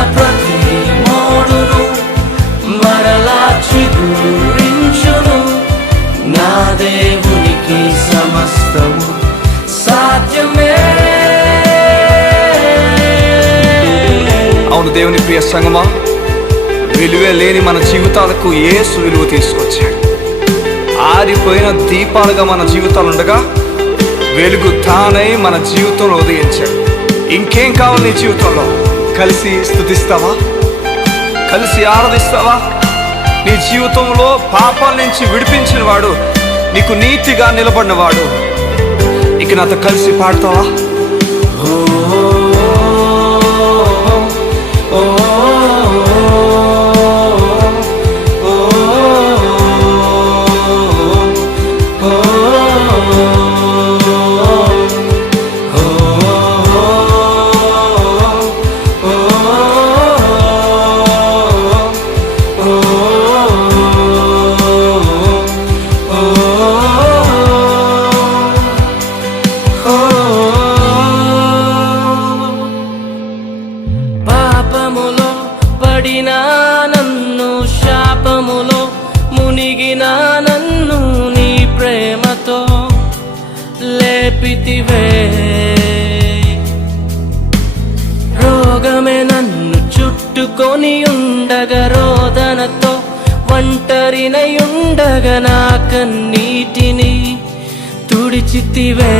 ప్రతి మోడును మరలా చిగురించును నా దేవునికి సమస్తము సాధ్యమే. అవును దేవుని ప్రియ సంగమా విలువే లేని మన జీవితాలకు ఏసు విలువ తీసుకొచ్చాడు. ఆరిపోయిన దీపాలుగా మన జీవితాలు ఉండగా వెలుగు తానై మన జీవితంలో ఉదయించాడు. ఇంకేం కావాలి నీ జీవితంలో? కలిసి స్థుతిస్తావా? కలిసి ఆరాధిస్తావా? నీ జీవితంలో పాపాల నుంచి విడిపించిన వాడు నీకు నీతిగా నిలబడినవాడు ఇక నాతో కలిసి పాడతావా? ఓ పడినా నన్ను శాపములో మునిగిన నన్ను నీ ప్రేమతో లేపితివే. రోగమే నన్ను చుట్టుకొని ఉండగా రోదనతో ఒంటరినయుండగా నా కన్నీటిని తుడిచితివే.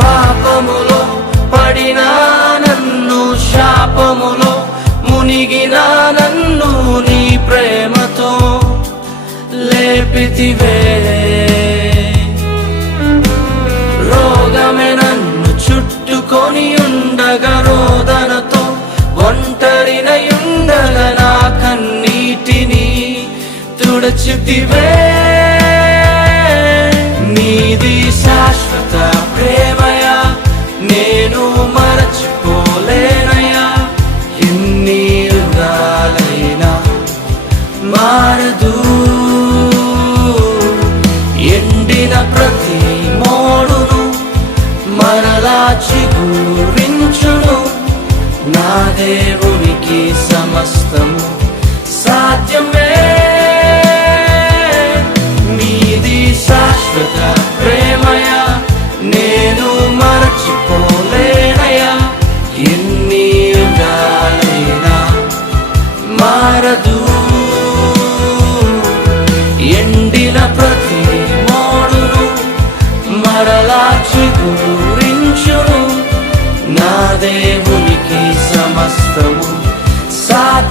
పాపములో పడినా నన్ను శాపములో మునిగిన నన్ను నీ ప్రేమతో లేపితివే. రోగమే నన్ను చుట్టుకొని ఉండగా రోదనతో ఒంటరినయుండగా నా కన్నీటిని తుడచితివే. నీది శాశ్వత మరలా చిగురించును. నా దేవునికి సమస్తము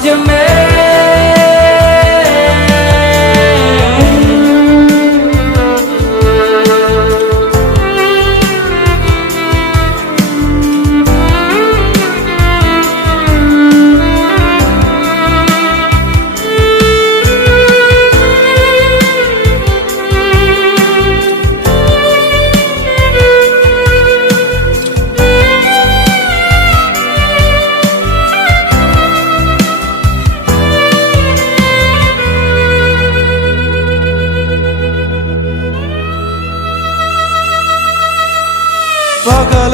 సాధ్యమే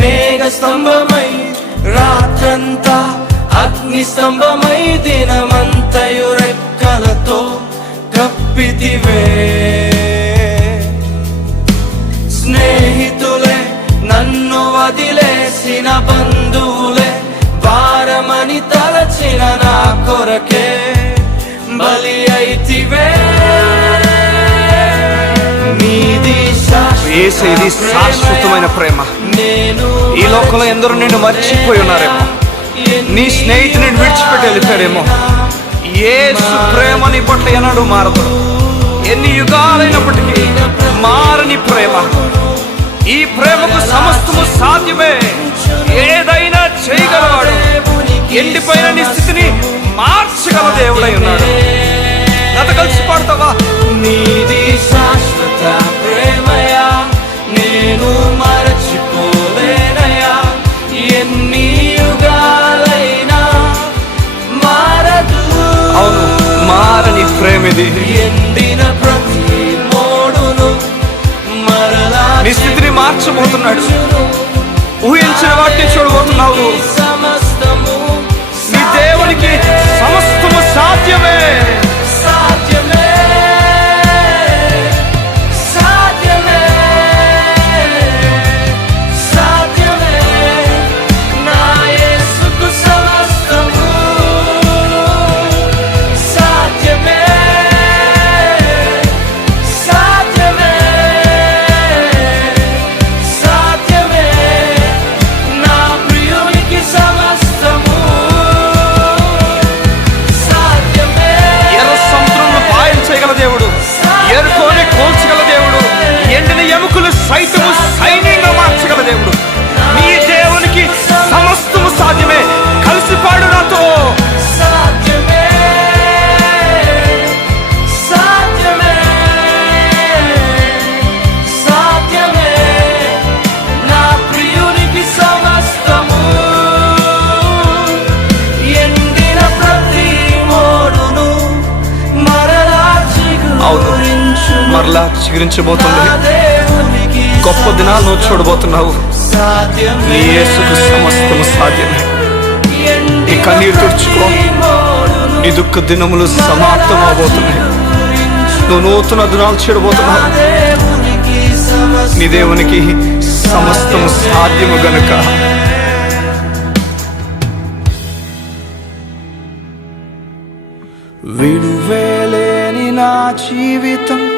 మేఘ స్తంభమై రాత్రంతా అగ్ని స్తంభమై దినమంతయు రెక్కలతో కప్పితివే స్నేహితులే నన్ను వదిలేసిన బంధువులే భారమని తలచిన నా కొరకే బలి అయితివే నీది శాశ్వతమైన ప్రేమ. ఈ లోకంలో ఎందరో నిన్ను మర్చిపోయి ఉన్నారేమో. నీ స్నేహితుని విడిచిపెట్టి వెళ్ళిపోయారేమో ఏ ప్రేమ నీ పట్ల ఎన్నడూ మారదు. ఎన్ని యుగాలైనప్పటికీ మారని ప్రేమ. ఈ ప్రేమకు సమస్తము సాధ్యమే. ఏదైనా చేయగలవాడు. ఎండిపోయిన నీ స్థితిని మార్చగల దేవుడై ఉన్నాడు. గత కలిసి పాడతావా? నీది శాశ్వత ఊహించిన వాటిని చూడబోతున్నావు సమస్తము మరలా గొప్ప దినాలు నువ్వు చూడబోతున్నావు. నీ యేసుకు సమస్తము సాధ్యమే. నీ కన్నీరు తుడుచుకో. నీ దుఃఖ దినములు సమాప్తం అవబోతున్నాయి నువ్వు నూతన దినాలు చూడబోతున్నావు. నీ దేవునికి సమస్తము సాధ్యము గనుక. విడువేలేని నా జీవితం